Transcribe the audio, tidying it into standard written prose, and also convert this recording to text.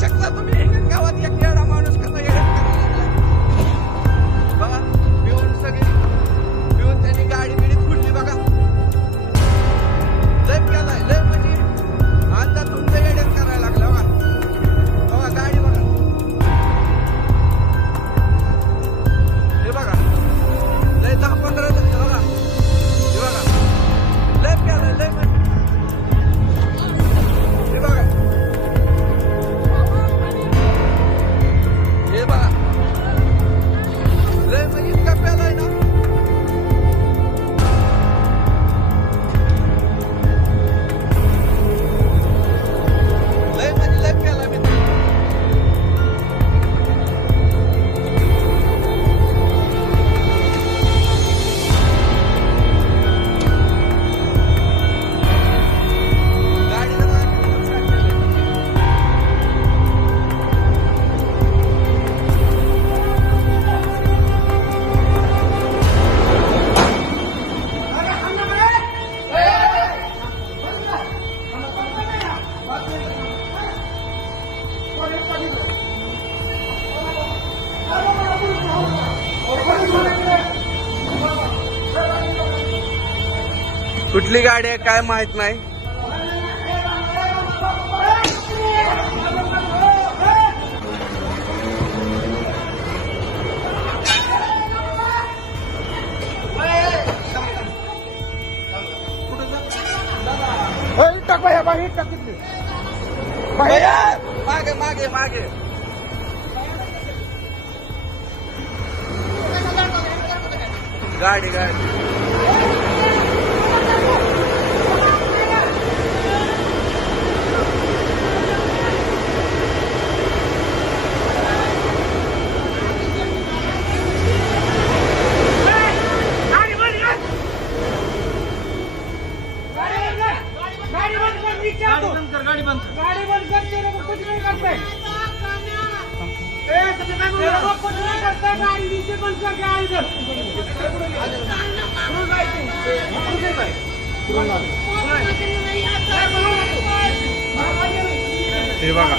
शकता तुम्ही गावात एक येडा माणूस कसा येडा करायला लागला बघा. पिऊन त्यांनी गाडी बिडी फुटली बघा. लय केलाय लय म्हणजे आता तुमचं येड्यात करायला लागला बघा. बघा गाडी बघा हे बघा लय 10-15 बघा हे बघा लय केलाय लय म्हणजे हे बघा हे बघा लय म्हणजे इतका प्यालाय ना. लय म्हणजे लय प्यालाय मी गाडीला बघा किती नुकसान केलंय. कुठली गाडी आहे काय माहित नाही. मागे मागे मागे गाडी गाडी गाडी बंद हे बघा